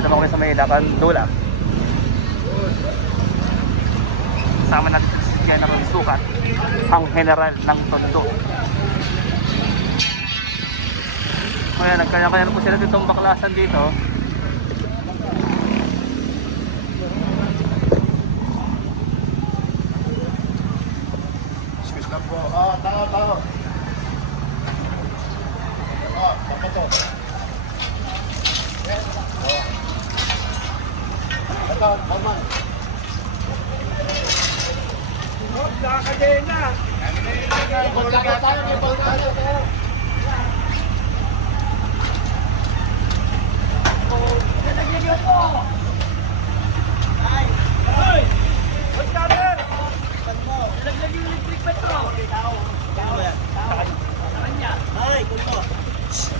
Dito naman kami sa Maynila, Kandula. Kasama natin si General Sukat, ang general ng Tondo. Kaya nagkanya-kanya na po sila ditong baklasan dito. Excuse lang po. Ah, tao, tao. Ah, baka to. Oh. Ito, tama. Magkakadena. tayo, may bang tayo. Aloy.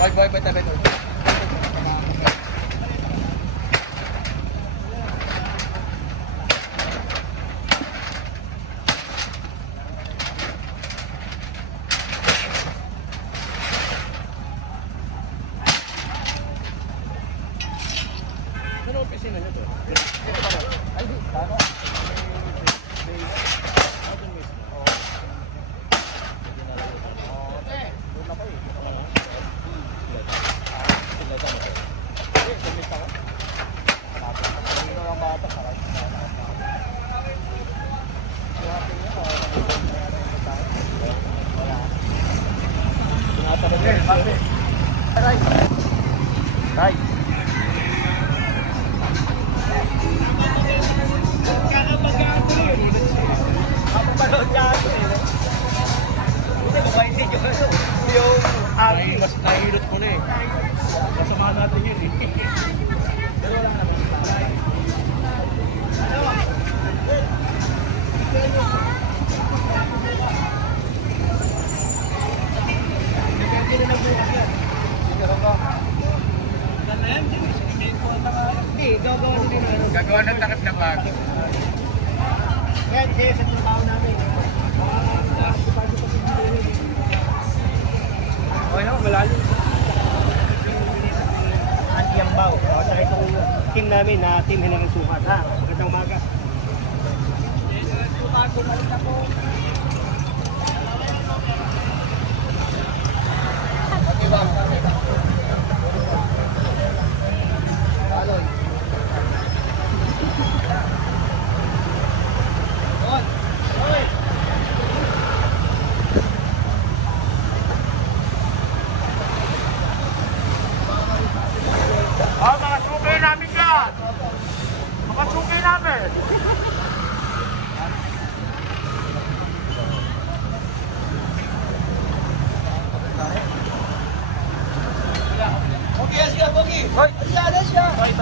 Wag, wag, wag, tabi to. Ano opisina niyo to? Ay, di, ano? Doon ako eh. Eh, sumis ako. Hanapin ako. Kanino ang bata, sarap. Hanapin niya, ah, nandun na yan yung tayo. Wala. Aray! Tay! Namin na team Hinangang Sukat. Ha, magandang umaga. Okay ba?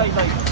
一个一个。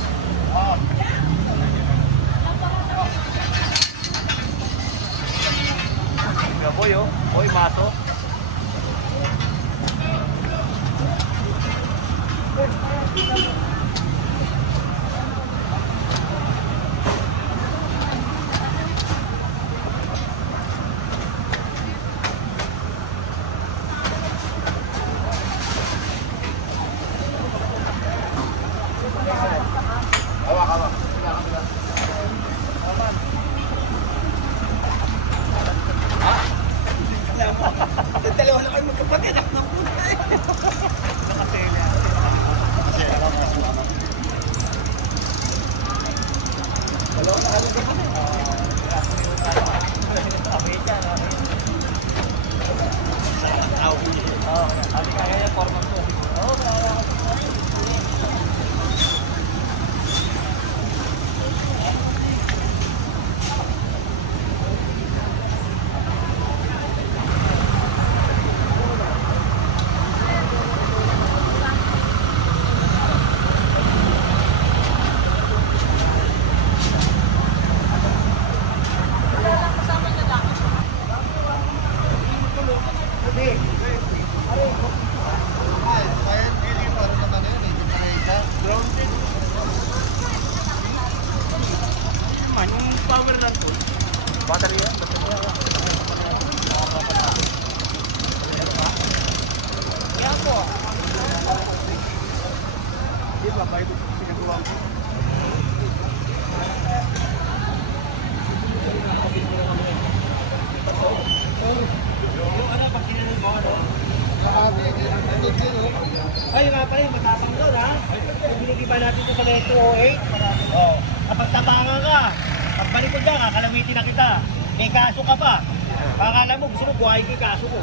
Pakala mo, gusto mo buhay yung kaso ko.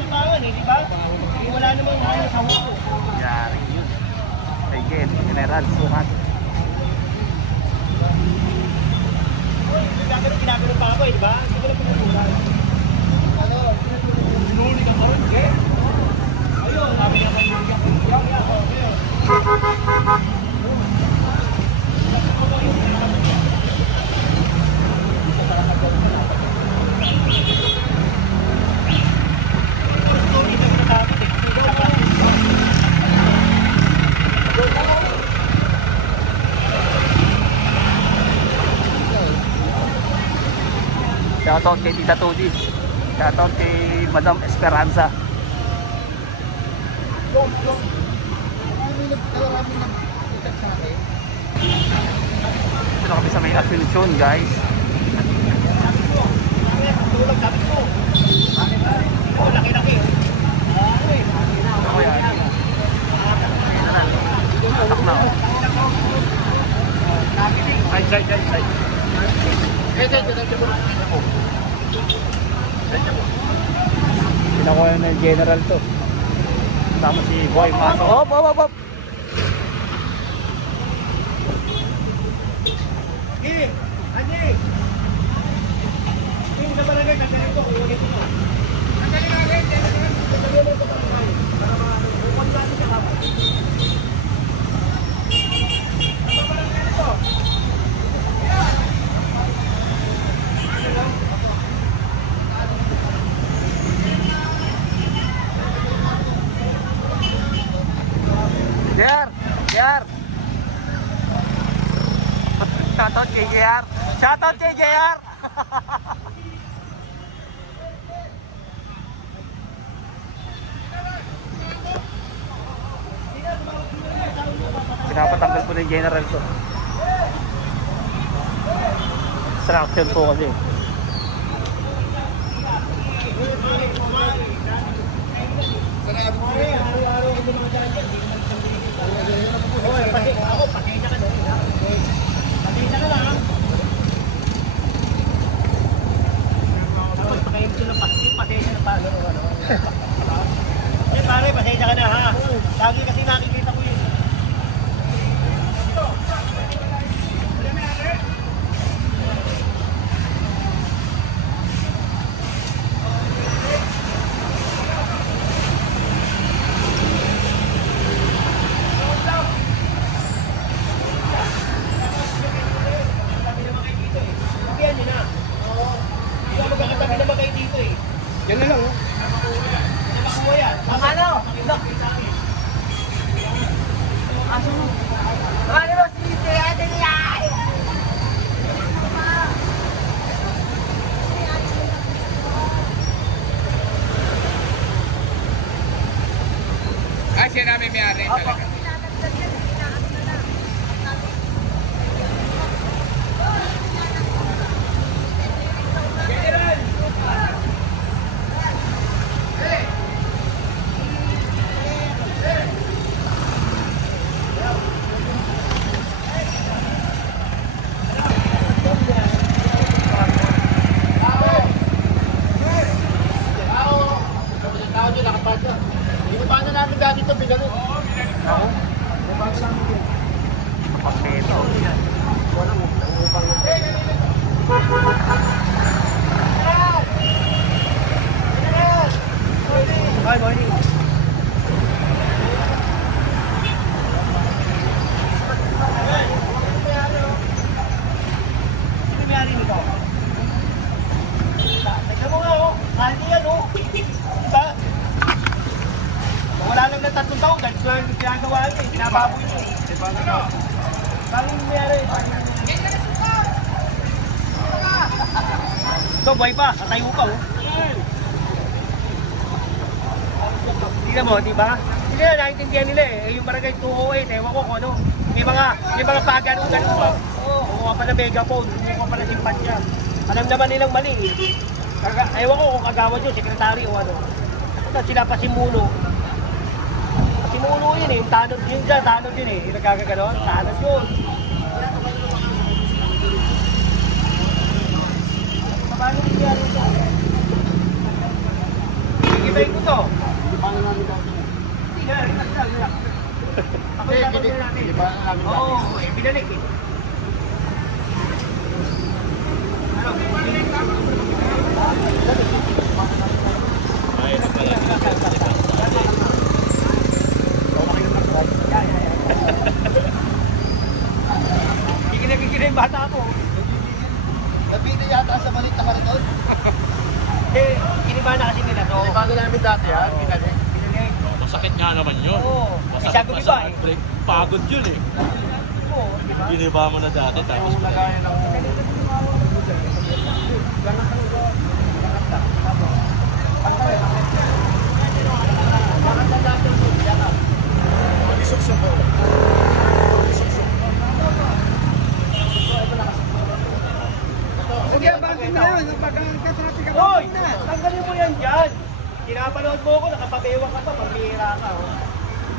Tapangan eh, di ba? Eh, wala namang hayos sa huko. Yari yun. Again, general, sukat. Ginagano, ginagano pa ako eh, di ba? Hindi ko lang pinatulan. Ano? Sinuli ka pa rin, eh? Ayun, sabi nga kayo, yak, yak, yak, oh, ayun. Story na ginagamit eh. Shoutout kay Tita Tudis. Shoutout kay Madam Esperanza. Dito na kami sa may Asuncion guys. Oh, laki-laki. Na. Na. oh. Side, side, side, side. Pinakuha na yung general to. Tama si Boy Maso. Hop, hop, hop, hop. Kim! Andy! Kim sa barangay, tanggalin ko. Ulit ko. Tanggalin natin. Tanggalin mo sa barangay. Para maano. Upad natin ka dapat. Sa barangay ito. JR! JR! Shoutout kay JR! Shoutout kay JR! Pinapatanggal po ng general to. Distraction po kasi. Pare, pasensya ka na ha. Lagi kasi nakikita ko yun. dito eh. Yan na lang. oh. Labas mo yan. Ano? Aso mo? Ano ba si Ate Liay? Ah, siya namin may-ari talaga. Hindi ko paano namin dati ito binalo. Hi, morning. Sino may-ari nito? Teka mo nga oh. Kanti yan oh. Diba? Wala lang na tatlong taon. Ganito lang yung ginagawa niya eh. Binababoy niya eh. Diba nga? Kano yung may-ari? Ito, buhay pa. Katayo pa oh. Tingnan mo, di ba? Hindi na naintindihan nila eh. Yung barangay 208, ewan ko kung ano. May mga, may mga pagano-gano pa. Oo, kumuha pa ng megaphone, kumuha pa ng simpansya. Alam naman nilang mali eh. Ewan ko kung kagawad yun, sekretary o ano. Basta sila pa si Muno. Si Muno yun eh, yung tanod yun dyan, tanod yun eh. Yung nagkakaganon, tanod yun. Paano hindi yan? Igibayin ko to. Paano namin dati? Hindi na, relax lang, relax. Ako yung? Oo, eh, binalik eh. Ano? Ay, pala. Kikina-kikina yung bata mo. Nabili yata sa malit na kariton. Eh, kiniba kasi nila to. Paano namin dati ha? Binalik. Masakit nga naman yun. Oo. Masakit, Isa gumiba masakit eh. break. Pagod yun eh. Oo, di ba? Giniba mo na dati tapos ko. Sige, bakit mo yan? Hoy! Tanggalin mo yan dyan! Kinapanood mo ako, nakapabewang ka pa, pambihira ka. Oh.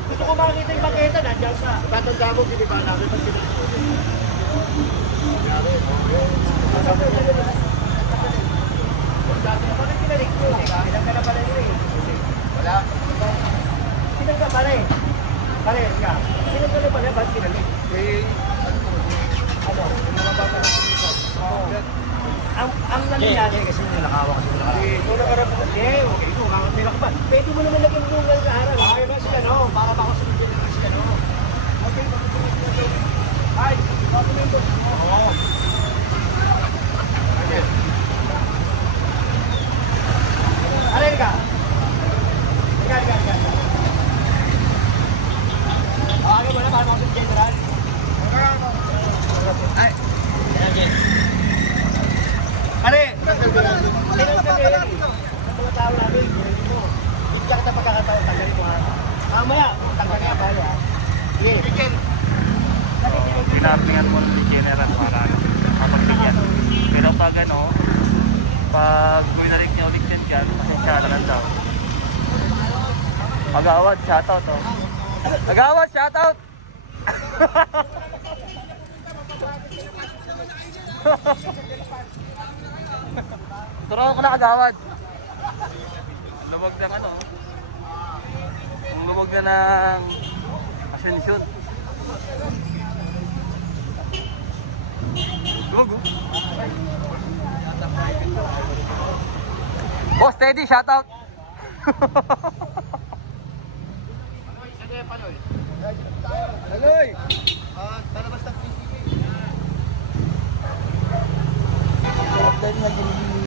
Gusto ko makita yung maketa, nandiyan ka. Tatanda mo, giniba namin pag Bakit pinalik mo? Pinag ka na pala yun eh. Wala. Pinag ka pala eh. Pare, ka. Pinag ka na pala, ba't pinalik? Eh, Ano? yung mga. Ang, ang nangyayari kasi Nakawa kasi. Eh, nung nakarap ko, eh, okay, pa. Pwede mo naman lagyan yung lang sa harap. Okay ba si Kano? Baka baka sumigil na si Kano. Okay, okay. Ay, bakit mo ito? Oo. Alin ka? Ika, ika, ika. Ah, ano mo na, para makasip general? Ay. Pare, Tingnan ka rin. Ang mga tao namin, ginagin mo. Hindi ka kita pagkakataon, tanggalin mo ha. Mamaya, tanggalin ka pala ha. Sige. Tinapingan mo ng general para ano, mapagbigyan. Pero pag ano, pag winalik niya ulit yan dyan, pasensya lang daw. Agawad, shoutout oh. Agawad, shoutout! Turuan ko na kagawad. Lumag ng ano. Ang lumag na ng asensyon. Lumag oh. Boss Teddy, shoutout! Aloy! Ah, talabas ng. Dahil nga ginigin